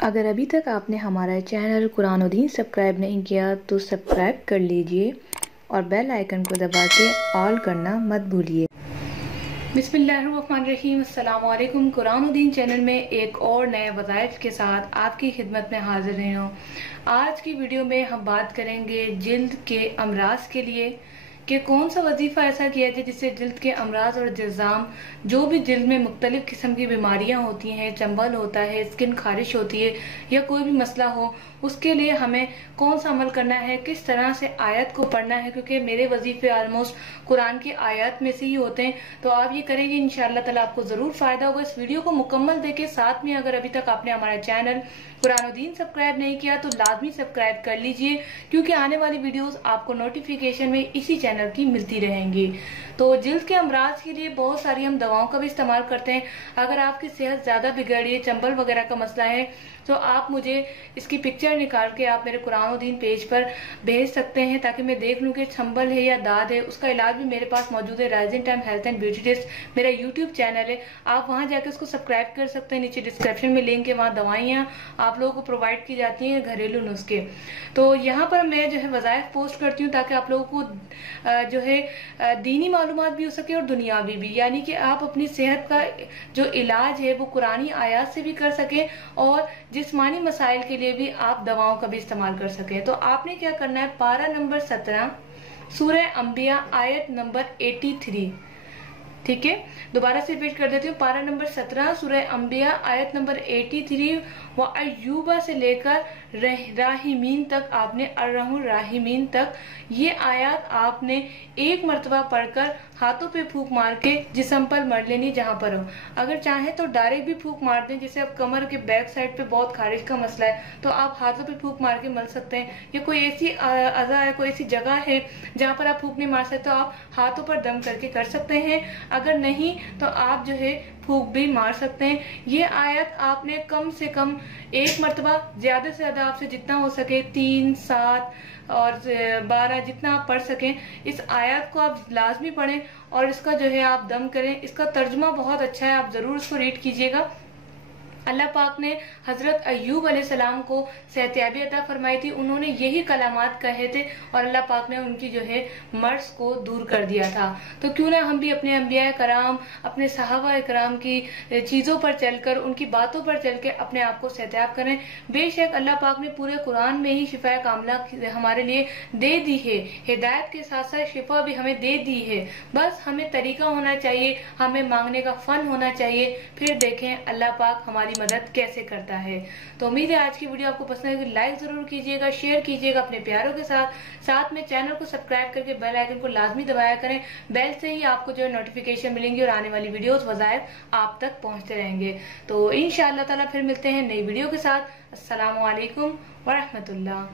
अगर अभी तक आपने हमारा चैनल कुरान और दीन सब्सक्राइब नहीं किया तो सब्सक्राइब कर लीजिए और बेल आइकन को दबा के ऑल करना मत भूलिए। बिस्मिल्लाहिर्रहमानिर्रहीम, अस्सलाम वालेकुम। कुरान और दीन चैनल में एक और नए वज़ाइफ के साथ आपकी खिदमत में हाजिर रही हूँ। आज की वीडियो में हम बात करेंगे जिल्द के अमराज के लिए कि कौन सा वजीफा ऐसा किया जाए जिससे जिल्द के अमराज और जल्जाम, जो भी जिल्द में मुख्तलिफ किस्म की बीमारियां होती हैं, चंबल होता है, स्किन खारिश होती है या कोई भी मसला हो, उसके लिए हमें कौन सा अमल करना है, किस तरह से आयत को पढ़ना है। क्योंकि मेरे वजीफे ऑलमोस्ट कुरान की आयत में से ही होते हैं, तो आप ये करेंगे इंशाअल्लाह ताला आपको जरूर फायदा होगा। इस वीडियो को मुकम्मल देखे, साथ में अगर अभी तक आपने हमारा चैनल कुरान और दीन सब्सक्राइब नहीं किया तो लाजमी सब्सक्राइब कर लीजिए, क्योंकि आने वाली वीडियोस आपको नोटिफिकेशन में इसी चैनल की मिलती रहेंगी। तो जिल्द के अमराज के लिए बहुत सारी हम दवाओं का भी इस्तेमाल करते हैं। अगर आपकी सेहत ज्यादा बिगड़ रही है, चंबल वगैरह का मसला है, तो आप मुझे इसकी पिक्चर निकाल के आप मेरे कुरान और दीन पेज पर भेज सकते हैं, ताकि मैं देख लूं कि चंबल है या दाद है। उसका इलाज भी मेरे पास मौजूद है। Rising time health and beauty tips मेरा यूट्यूब चैनल है, आप वहां जाकर उसको सब्सक्राइब कर सकते हैं। नीचे डिस्क्रिप्शन में लिंक है, वहां दवाइयां आप लोगों को प्रोवाइड की जाती हैं, घरेलू नुस्खे। तो यहाँ पर मैं जो है वज़ाइफ पोस्ट करती हूँ ताकि आप लोगों को जो है दीनी मालूमात भी हो सके और दुनियावी भी, यानी कि आप अपनी सेहत का जो इलाज है वो कुरानी आयात से भी कर सके और जिस्मानी मसाइल के लिए भी आप दवाओं का भी इस्तेमाल कर सके। तो आपने क्या करना है, पारा नंबर 17 सूरह अंबिया आयत नंबर 83, ठीक है, दोबारा से रिपीट कर देती हूँ। पारा नंबर 17 सूरह अंबिया आयत नंबर 83 व अय्यूबा से लेकर राहिमीन तक, आपने अर्रहुर राहिमीन तक ये आयत आपने एक मरतबा पढ़कर हाथों पे फूंक मार के जिस्म पर मर लेनी जहां पर हो। अगर चाहें तो डायरेक्ट भी फूंक मार दें, जैसे अब कमर के बैक साइड पे बहुत खारिश का मसला है तो आप हाथों पे फूंक मार के मल सकते हैं। या कोई ऐसी अज़ा है, कोई ऐसी जगह है जहां पर आप फूंक नहीं मार सकते तो आप हाथों पर दम करके कर सकते हैं। अगर नहीं तो आप जो है फूंक भी मार सकते हैं। ये आयत आपने कम से कम एक मरतबा, ज्यादा से ज्यादा आपसे जितना हो सके 3, 7 और 12 जितना आप पढ़ सकें, इस आयत को आप लाजमी पढ़ें और इसका जो है आप दम करें। इसका तर्जुमा बहुत अच्छा है, आप जरूर इसको रीड कीजिएगा। अल्लाह पाक ने हजरत अय्यूब अलैहिस्सलाम को सेहतयाबी अता फरमाई थी, उन्होंने यही कलामात कहे थे और अल्लाह पाक ने उनकी जो है मर्ज को दूर कर दिया था। तो क्यों ना हम भी अपने अंबिया कराम, अपने सहाबा कराम की चीजों पर चलकर, उनकी बातों पर चल के अपने आप को सेहतयाब करें। बेशक अल्लाह पाक ने पूरे कुरान में ही शिफा कामला हमारे लिए दे दी है, हिदायत के साथ साथ शिफा भी हमें दे दी है। बस हमें तरीका होना चाहिए, हमें मांगने का फन होना चाहिए, फिर देखें अल्लाह पाक हमारी मदद कैसे करता है। तो उम्मीद है आज की वीडियो आपको पसंद आएगी। लाइक जरूर कीजिएगा, शेयर कीजिएगा अपने प्यारों के साथ, साथ में चैनल को सब्सक्राइब करके बेल आइकन को लाजमी दबाया करें। बेल से ही आपको जो है नोटिफिकेशन मिलेंगी और आने वाली वीडियोस वज़ाइफ आप तक पहुंचते रहेंगे। तो इंशाअल्लाह ताला फिर मिलते हैं नई वीडियो के साथ। अस्सलामु अलैकुम व रहमतुल्लाह।